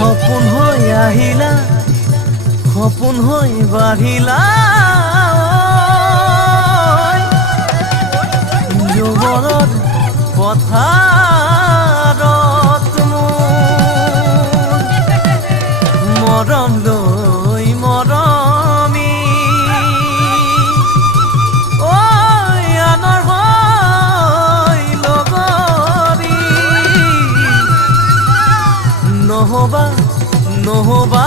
সপোন হৈ আহিলা সপোন হৈ বাঢ়িলা যৌৱনত পথাৰত মৰম লৈ মৰমি আনৰ হৈ লগৰী নহবা নহবা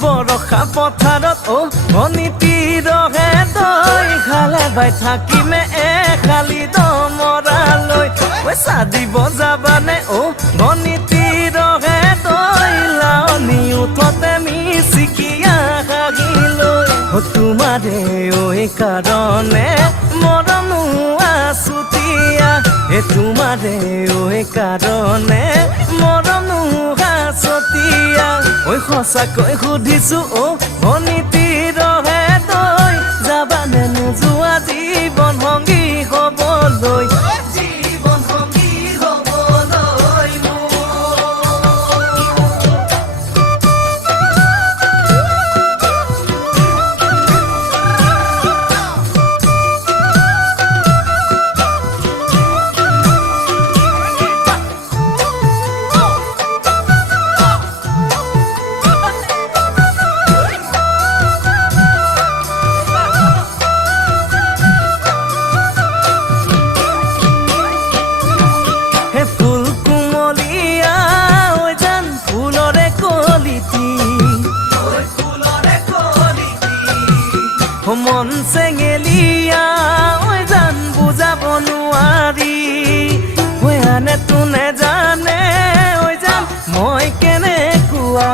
বৰষা পথাৰত অনিতি ৰহে তই খালে বাই থাকিমে খালি দমৰালৈ পইচা দিব যাবানে অনিতি ৰহে তই লাৱনি উঠতে মিচিকিয়া হাগিলৈ তোমাৰে কাৰণে মৰম আছুতীয়া তোমাৰে কাৰণে মৰম আছতীয়া সঁচাকৈ সুধিছো অনিতি ৰহে তই যাবানে নোযোৱা জীৱন সংগী হ'বলৈ জীৱন সংগী হ'বলৈ মন চেঙেলিয়া জান বুজাব নোৱাৰি আনে তোনে জানে জান মই কেনেকুৱা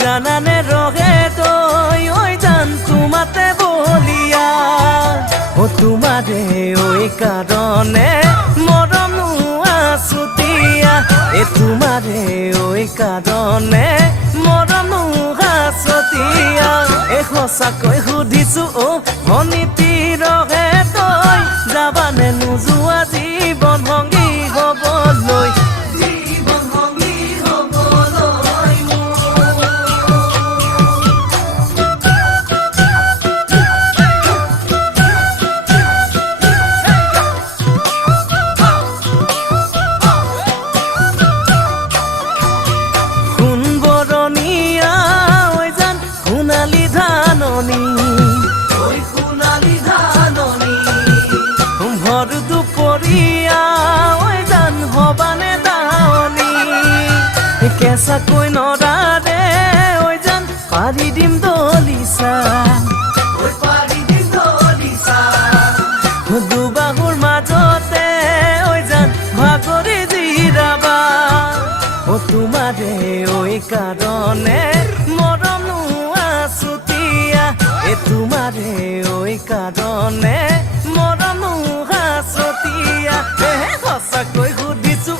জানানে ৰহে তই জান তোমাতে বলিয়া তোমাৰে কাৰণে মৰম আছুতীয়া তোমাৰে কাৰণে মৰম আছতীয়া সঁচাকৈ সুধিছো অনিতি ৰহে তই যাবানে নোযোৱা জীৱন সংগী হ'বলৈ জীৱন সংগী হ'বলৈ ভৰ দুপৰীয়া জান হবানে দাৱনী কেঁচাকৈ নৰাৰে জান পাৰি দিম দলিচা দুবাহুৰ মাজতে জান ভাগৰি জিৰাবা তোমাৰে কাৰণে মৰম আছুতীয়া তোমাৰে কাৰণে মৰম আছতীয়া সঁচাকৈ সুধিছো